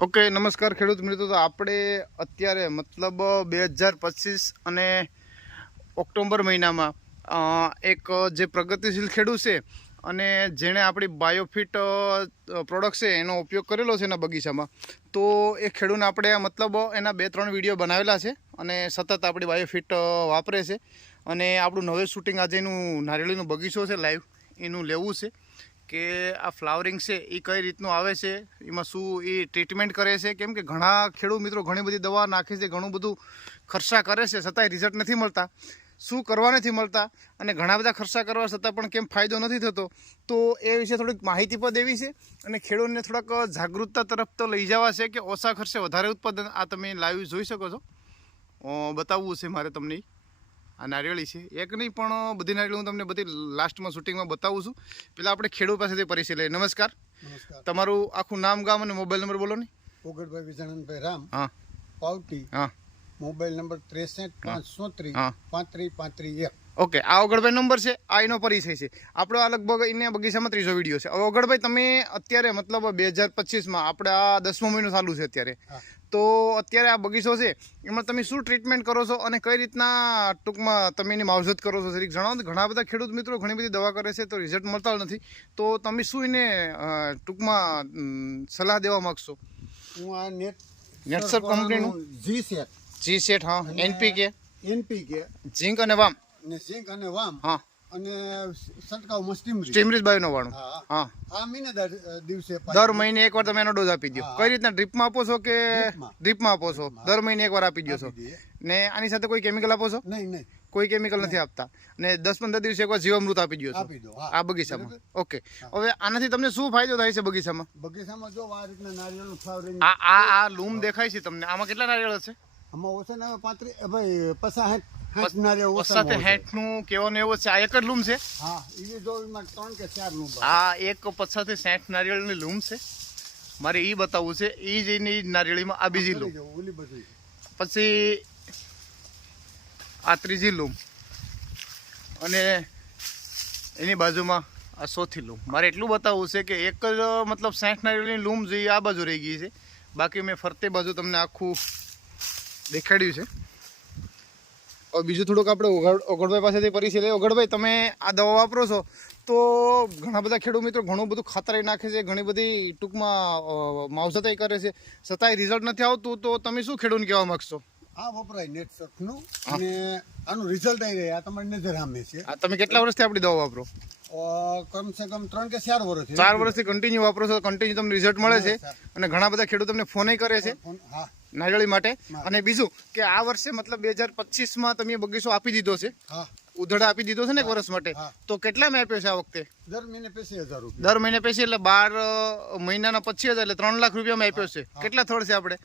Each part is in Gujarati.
ઓકે, નમસ્કાર ખેડૂત મિત્રો. તો આપણે અત્યારે મતલબ બે હજાર પચીસ અને ઓક્ટોબર મહિનામાં એક જે પ્રગતિશીલ ખેડૂત છે અને જેણે આપણી બાયોફિટ પ્રોડક્ટ છે એનો ઉપયોગ કરેલો છે એના બગીચામાં, તો એ ખેડૂતને આપણે મતલબ એના બે ત્રણ વીડિયો બનાવેલા છે અને સતત આપણી બાયોફિટ વાપરે છે. અને આપણું નવે શૂટિંગ આજે એનું નારિયેળીનો બગીચો છે, લાઈવ એનું લેવું છે. કે આ ફ્લાવરિંગ છે એ કઈ રીતનું આવે છે? એમાં શું એ ટ્રીટમેન્ટ કરે છે? કેમ કે ઘણા ખેડૂત મિત્રો ઘણી બધી દવા નાખે છે, ઘણું બધું ખર્ચા કરે છે, છતાંય રિઝલ્ટ નથી મળતા. શું કરવા નથી મળતા? અને ઘણા બધા ખર્ચા કરવા છતાં પણ કેમ ફાયદો નથી થતો? તો એ વિશે થોડીક માહિતી પણ દેવી છે અને ખેડૂતને થોડાક જાગૃતતા તરફ તો લઈ જવા છે કે ઓછા ખર્ચે વધારે ઉત્પાદન આ તમે લાઈવ જોઈ શકો છો. બતાવવું છે મારે તમને. આ નારિયેળી છે. એક નહીં પણ બધી નારિયેળી હું તમને બધી લાસ્ટમાં શૂટિંગમાં બતાવું છું. પેલા આપણે ખેડૂત પાસેથી પરિચય લઈએ. નમસ્કાર. તમારું આખું નામ ગામ અને મોબાઈલ નંબર બોલો ને. ઓગણભાઈ વિજાનંદભાઈ રામ. હા. પાવટી. હા. મોબાઈલ નંબર ત્રેસઠ પાંચ સોત્રીસ હા. પાંત્રીસ પાંત્રીસ એક. ઓકે આ ઓગળભાઈ નંબર છે. આ એનો પરિચય છે. આપણો આ લગભગ એને બગીચામાં ત્રીજો વીડિયો છે. ઓગળભાઈ તમે અત્યારે મતલબ બે હજાર પચીસમાં આપણે આ દસમો મહિનો ચાલુ છે અત્યારે. તો અત્યારે આ બગીચો છે એમાં તમે શું ટ્રીટમેન્ટ કરો છો અને કઈ રીતના ટૂંકમાં તમે એની માવજત કરો છો? જરીક જણાવો ઘણા બધા ખેડૂત મિત્રો ઘણી બધી દવા કરે છે તો રિઝલ્ટ મળતા નથી. તો તમે શું એને ટૂંકમાં સલાહ દેવા માગશો? હું આ નેટ નેટસર કંપનીનું જી સેટ જી સેટ હા. એનપીકે એનપીકે ઝીંક અને વામ? ઝીંક અને વામ. હા. અને છંટકાવમાં સ્ટીમરી સ્ટીમરીજ બાયોનો વાળું હા. હા. આ મહિને દર દિવસે દર મહિને એકવાર તમે એનો ડોઝ આપી દો. કઈ રીતના ડ્રીપમાં આપો છો કે ડ્રીપમાં. આપો છો? દર મહિને એકવાર આપી દો છો. ને આની સાથે કોઈ કેમિકલ આપો છો? નહીં નહીં. કોઈ કેમિકલ નથી આપતા. અને દસ પંદર દિવસે એકવાર જીવામૃત આપી દો છો આ બગીચામાં. ઓકે. હવે આનાથી તમને શું ફાયદો થાય છે બગીચામાં? બગીચામાં જો આ રીતના નારિયેળનું ફ્લાવરિંગ આ આ લૂમ દેખાય છે તમને. આમાં કેટલા નારિયેળ છે આમાં ઓછા ને પાંત્રીસ ભાઈ પચાસ સાઠ હેઠનું નારિયેળ ઓછામાં સાથે ઓછા. હેઠનું કેવાનું એવું છે? આ એક જ લૂમ છે? હા એ જો ત્રણ કે ચારનું આ એક પચાસથી સાઠ નારિયેળની લૂમ છે. મારે એ બતાવવું છે એ જ એની નારિયેળીમાં આ બીજી લૂમ. પછી આ ત્રીજી લૂમ. અને એની બાજુમાં આ ચોથી લૂમ. મારે એટલું બતાવવું છે કે એક જ મતલબ સાઠ નારિયેળની લૂમ જે આ બાજુ રહી ગઈ છે. બાકી મેં ફરતે બાજુ તમને આખું દેખાડ્યું છે. બીજું થોડુંક આપણે ઓગળ ઓગળભાઈ પાસેથી પરિચય લઈએ ઓગળભાઈ તમે આ દવા વાપરો છો તો ઘણા બધા ખેડૂત મિત્રો ઘણું બધું ખાતર નાખે છે ઘણી બધી ટૂંકમાં માવજતાઈ કરે છે. છતાંય રિઝલ્ટ નથી આવતું તો તમે શું ખેડૂતને કહેવા માગશો? આ વપરાય નેટ સર્ફનું અને આનું રિઝલ્ટ આવી રહ્યા. આ તમારી નજર સામે છે. આ તમે કેટલા વર્ષથી આપણી દવા વાપરો? કમસે કમ ત્રણ કે ચાર વર્ષ ચાર વર્ષથી કન્ટિન્યુ વાપરો છો કન્ટિન્યુ તમને રિઝલ્ટ મળે છે અને ઘણા બધા ખેડૂત તમને ફોન કરે છે. હા. નારિયેળી માટે. અને બીજું કે આ વર્ષે મતલબ બે હજાર પચીસમાં તમે બગીચો આપી દીધો છે. ઉધડા આપી દીધો છે ને એક વર્ષ માટે. તો કેટલા મેં આપ્યો છે આ વખતે? દર મહિને પૈસી હજાર દર મહિને પૈસી એટલે બાર મહિનાના પચીસ હજાર એટલે ત્રણ લાખ રૂપિયામાં આપ્યો છે. કેટલા થડ છે આપણે?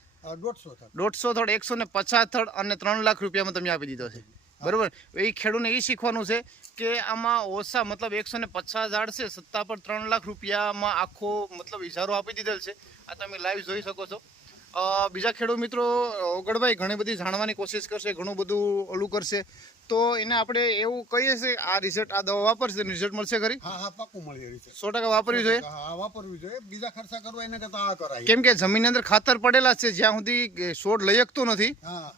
દોઢસો થડ. એકસો ને પચાસ થડ અને ત્રણ લાખ રૂપિયામાં તમે આપી દીધો છે. બરોબર? એ ખેડૂતને એ શીખવાનું છે કે આમાં ઓછા મતલબ એકસો ને પચાસ ઝાડ છે સત્તા પર ત્રણ લાખ રૂપિયામાં આખો મતલબ ઇજારો આપી દીધેલ છે. આ તમે લાઈવ જોઈ શકો છો. બીજા ખેડૂત મિત્રો ઓગળભાઈ ઘણી બધી જાણવાની કોશિશ કરશે ઘણું બધું ઓલું કરશે. તો એને આપણે એવું કહીએ છીએ આ રિઝલ્ટ આ દવા વાપરશે રિઝલ્ટ મળશે ખરી? હા હા પાકું મળી રહ્યું સો ટકા વાપરવી જોઈએ હા વાપરવું જોઈએ. બીજા ખર્ચા કરવા એને કરતા આ કરાય. કેમ કે જમીનની અંદર ખાતર પડેલા છે જ્યાં સુધી છોડ લઈ શકતો નથી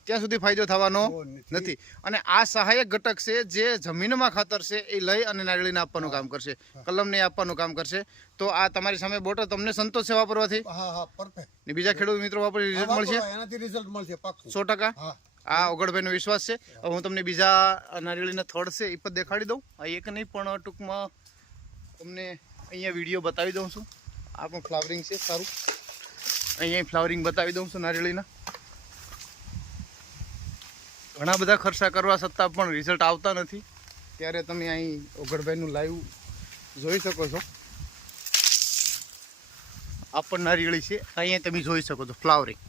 ત્યાં સુધી ફાયદો થવાનો. નથી. અને આ સહાયક ઘટક છે જે જમીનમાં ખાતર છે એ લઈ અને નાગળીને આપવાનું કામ કરશે. કલમને આપવાનું કામ કરશે. તો આ તમારી સામે બોટલ તમને સંતોષ છે વાપરવાથી? હા હા પરફેક્ટ ને બીજા ખેડૂત મિત્રો વાપરી રિઝલ્ટ મળશે? એનાથી રિઝલ્ટ મળશે પાકું સો ટકા? હા. આ ઓગળભાઈનો વિશ્વાસ છે. હવે હું તમને બીજા નારિયેળીના થડ છે એ પણ દેખાડી દઉં. આ એક નહીં પણ ટૂંકમાં તમને અહીંયા વીડિયો બતાવી દઉં છું. આ પણ ફ્લાવરિંગ છે સારું. અહીંયા ફ્લાવરિંગ બતાવી દઉં છું નારિયેળીના ઘણા બધા ખર્ચા કરવા છતાં પણ રિઝલ્ટ આવતા નથી. ત્યારે તમે અહીં ઓગળભાઈનું લાઈવ જોઈ શકો છો. આ પણ નારિયેળી છે. અહીંયા તમે જોઈ શકો છો ફ્લાવરિંગ.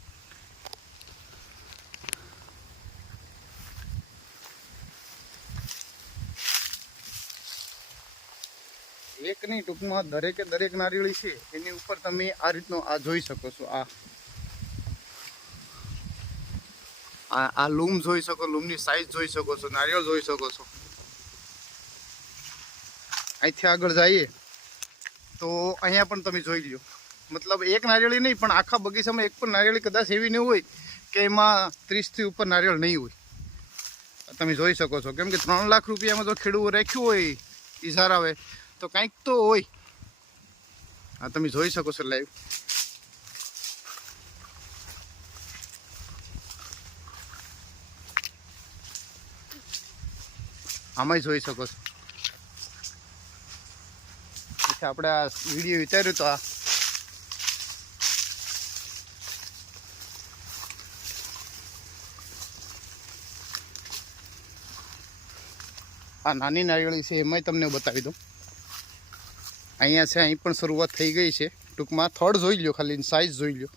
એક નહીં ટૂંકમાં દરેકે દરેક નારિયેળી છે. એની ઉપર તમે આ રીતનો આ જોઈ શકો છો, આ. આ લૂમ જોઈ શકો, લૂમની સાઈઝ જોઈ શકો છો, નારિયેળ જોઈ શકો છો. અહીંથી આગળ જઈએ તો અહીંયા પણ તમે જોઈ લ્યો. મતલબ એક નારિયેળી નહીં, પણ આખા બગીચામાં એક પણ નારિયેળી કદાચ એવી નહીં હોય કે એમાં ત્રીસથી ઉપર નારિયેળ નહીં હોય. તમે જોઈ શકો છો. કેમ કે ત્રણ લાખ રૂપિયામાં જો ખેડૂતો રાખ્યું હોય ઇઝારાવે તો કંઈક તો હોય. હા, તમે જોઈ શકો છો લાઈવ આમાંય જોઈ શકો છો. આપણે આ વીડિયો વિચાર્યું તો આ આ નાની નારિયેળી છે, એમાંય તમને બતાવી દઉં. અહીંયા છે, અહીં પણ શરૂઆત થઈ ગઈ છે. ટૂંકમાં થર્ડ જોઈ લો ખાલી સાઈઝ જોઈ લ્યો.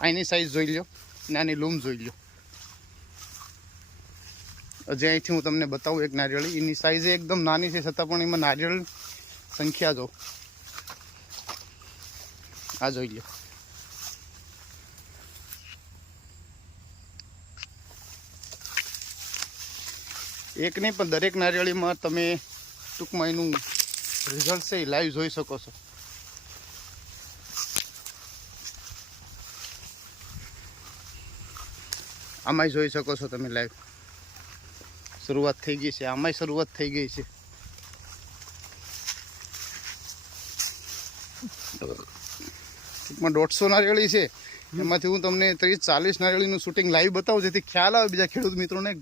અહીંની સાઈઝ જોઈ લો નાની લૂમ જોઈ લ્યો. હજી અહીંથી હું તમને બતાવું એક નારિયેળી. એની સાઈઝ એકદમ નાની છે, છતાં પણ એમાં નારિયેળ સંખ્યા જો. આ જોઈ લ્યો. એક નહીં, પણ દરેક નારિયેળીમાં તમે ટૂંકમાં એનું રિઝલ્ટ છે એ લાઈવ જોઈ શકો છો. આમાંય જોઈ શકો છો તમે લાઈવ શરૂઆત થઈ ગઈ છે, આમાંય શરૂઆત થઈ ગઈ છે. ટૂંકમાં દોઢસો નારિયેળી છે. એમાંથી હું તમને ત્રીસ ચાલીસ નારિયેળીનું શૂટિંગ લાઈવ બતાવું, જેથી ખ્યાલ આવે બીજા ખેડૂત મિત્રોને.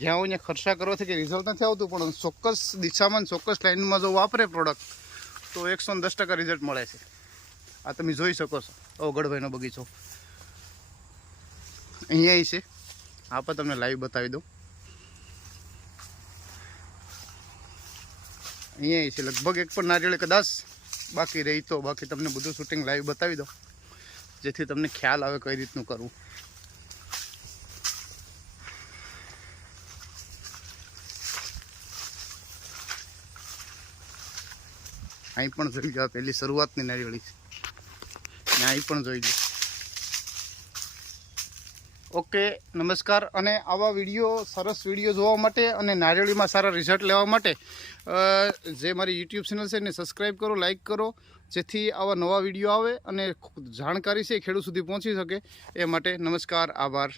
જ્યાં હોય ત્યાં ખર્ચા કરવાથી કે રિઝલ્ટ નથી આવતું, પણ ચોક્કસ દિશામાં ચોક્કસ લાઇનમાં જો વાપરે પ્રોડક્ટ તો એકસો દસ ટકા રિઝલ્ટ મળે છે. આ તમે જોઈ શકો છો, અવગઢભાઈનો બગીચો. અહીંયા છે. આ પણ તમને લાઈવ બતાવી દઉં. અહીંયા છે, લગભગ એક પણ નારિયેળ કદાચ બાકી રહી તો બાકી તમને બધું શૂટિંગ લાઈવ બતાવી દો જેથી તમને ખ્યાલ આવે કઈ રીતનું કરવું. અહીં પણ જોઈ લો પહેલી શરૂઆતની નારિયેળી છે. ને અહીં પણ જોઈ લો. ઓકે, નમસ્કાર. અને આવા વીડિયો, સરસ વીડિયો જોવા માટે અને નારિયેળીમાં સારા રિઝલ્ટ લેવા માટે જે મારી યુટ્યુબ ચેનલ છે એને સબસ્ક્રાઈબ કરો લાઈક કરો, જેથી આવા નવા વીડિયો આવે અને જાણકારી છે ખેડૂત સુધી પહોંચી શકે. એ માટે નમસ્કાર, આભાર.